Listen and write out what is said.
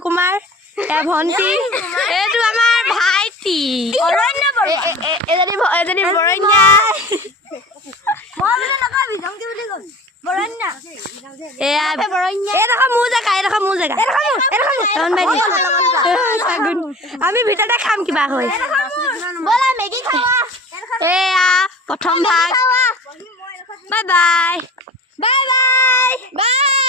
কুমাৰ এ ভন্টি এইটো আমাৰ ভাইটি এজনী বৰণ্যা আমি ভিতৰতে খাম কিবা হৈ এয়া প্ৰথম ভাগ bye bye bye bye bye